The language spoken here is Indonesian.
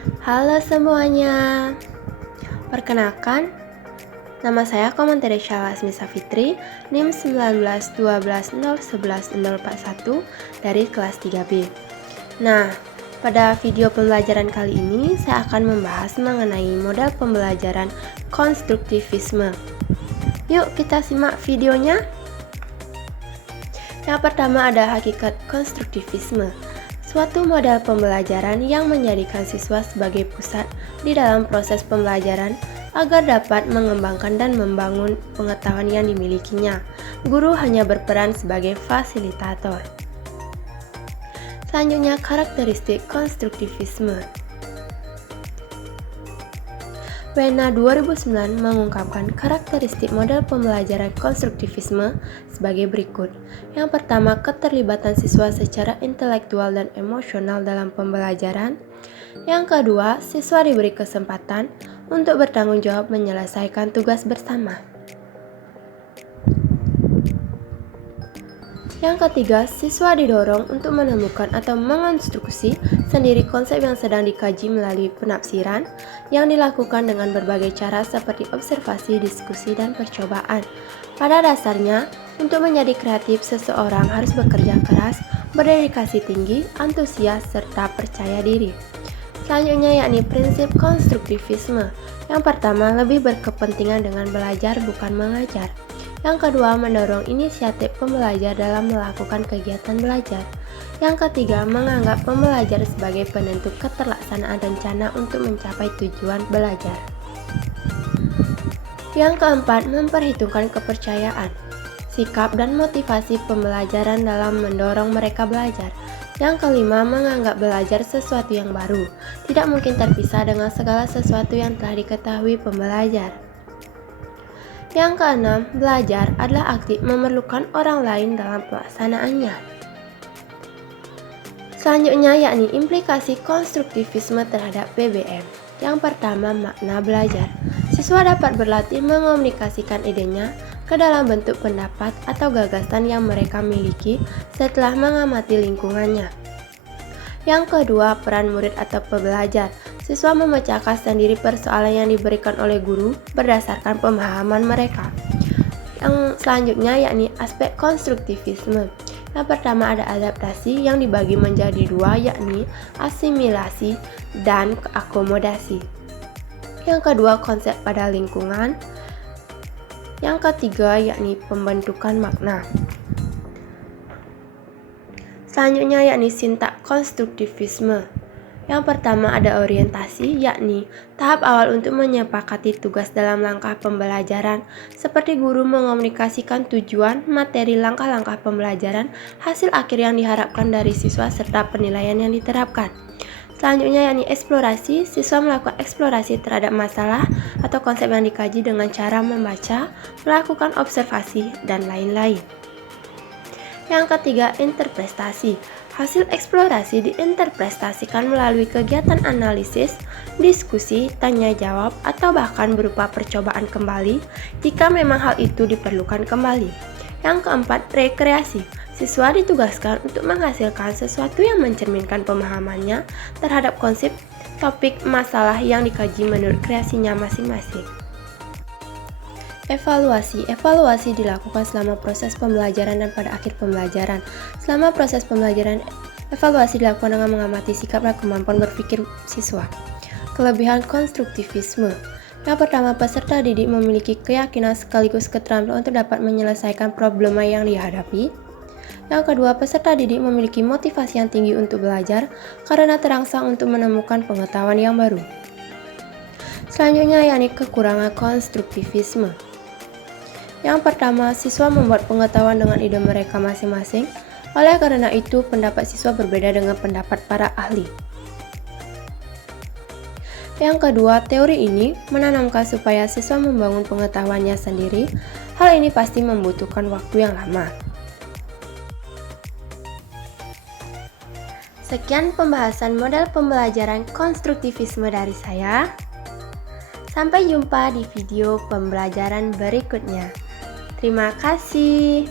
Halo semuanya, perkenalkan, nama saya Komanteresya Lasmi Safitri, NIM 1912011041 dari kelas 3B. Nah, pada video pembelajaran kali ini saya akan membahas mengenai model pembelajaran konstruktivisme. Yuk kita simak videonya. Yang pertama ada hakikat konstruktivisme. Suatu model pembelajaran yang menjadikan siswa sebagai pusat di dalam proses pembelajaran agar dapat mengembangkan dan membangun pengetahuan yang dimilikinya. Guru hanya berperan sebagai fasilitator. Selanjutnya, karakteristik konstruktivisme. Wena 2009 mengungkapkan karakteristik model pembelajaran konstruktivisme sebagai berikut. Yang pertama, keterlibatan siswa secara intelektual dan emosional dalam pembelajaran. Yang kedua, siswa diberi kesempatan untuk bertanggung jawab menyelesaikan tugas bersama. Yang ketiga, siswa didorong untuk menemukan atau mengonstruksi sendiri konsep yang sedang dikaji melalui penafsiran yang dilakukan dengan berbagai cara seperti observasi, diskusi, dan percobaan. Pada dasarnya, untuk menjadi kreatif, seseorang harus bekerja keras, berdedikasi tinggi, antusias, serta percaya diri. Selanjutnya yakni prinsip konstruktivisme. Yang pertama, lebih berkepentingan dengan belajar bukan mengajar. Yang kedua, mendorong inisiatif pembelajar dalam melakukan kegiatan belajar. Yang ketiga, menganggap pembelajar sebagai penentu keterlaksanaan rencana untuk mencapai tujuan belajar. Yang keempat, memperhitungkan kepercayaan, sikap dan motivasi pembelajaran dalam mendorong mereka belajar. Yang kelima, menganggap belajar sesuatu yang baru, tidak mungkin terpisah dengan segala sesuatu yang telah diketahui pembelajar. Yang keenam, belajar adalah aktif memerlukan orang lain dalam pelaksanaannya. Selanjutnya yakni implikasi konstruktivisme terhadap PBM. Yang pertama, makna belajar. Siswa dapat berlatih mengomunikasikan idenya ke dalam bentuk pendapat atau gagasan yang mereka miliki setelah mengamati lingkungannya. Yang kedua, peran murid atau pembelajar. Siswa memecahkan sendiri persoalan yang diberikan oleh guru berdasarkan pemahaman mereka. Yang selanjutnya yakni aspek konstruktivisme. Yang pertama ada adaptasi yang dibagi menjadi dua, yakni asimilasi dan akomodasi. Yang kedua, konsep pada lingkungan. Yang ketiga yakni pembentukan makna. Selanjutnya yakni sintak konstruktivisme. Yang pertama ada orientasi, yakni tahap awal untuk menyepakati tugas dalam langkah pembelajaran, seperti guru mengomunikasikan tujuan, materi, langkah-langkah pembelajaran, hasil akhir yang diharapkan dari siswa, serta penilaian yang diterapkan. Selanjutnya yakni eksplorasi, siswa melakukan eksplorasi terhadap masalah atau konsep yang dikaji dengan cara membaca, melakukan observasi, dan lain-lain. Yang ketiga, interpretasi. Hasil eksplorasi diinterpretasikan melalui kegiatan analisis, diskusi, tanya jawab, atau bahkan berupa percobaan kembali jika memang hal itu diperlukan kembali. Yang keempat, rekreasi. Siswa ditugaskan untuk menghasilkan sesuatu yang mencerminkan pemahamannya terhadap konsep, topik, masalah yang dikaji menurut kreasinya masing-masing. Evaluasi dilakukan selama proses pembelajaran dan pada akhir pembelajaran. Selama proses pembelajaran, evaluasi dilakukan dengan mengamati sikap dan kemampuan berpikir siswa. Kelebihan konstruktivisme. Yang pertama, peserta didik memiliki keyakinan sekaligus keterampilan untuk dapat menyelesaikan problema yang dihadapi. Yang kedua, peserta didik memiliki motivasi yang tinggi untuk belajar karena terangsang untuk menemukan pengetahuan yang baru. Selanjutnya yakni kekurangan konstruktivisme. Yang pertama, siswa membuat pengetahuan dengan ide mereka masing-masing. Oleh karena itu, pendapat siswa berbeda dengan pendapat para ahli. Yang kedua, teori ini menanamkan supaya siswa membangun pengetahuannya sendiri. Hal ini pasti membutuhkan waktu yang lama. Sekian pembahasan model pembelajaran konstruktivisme dari saya. Sampai jumpa di video pembelajaran berikutnya. Terima kasih.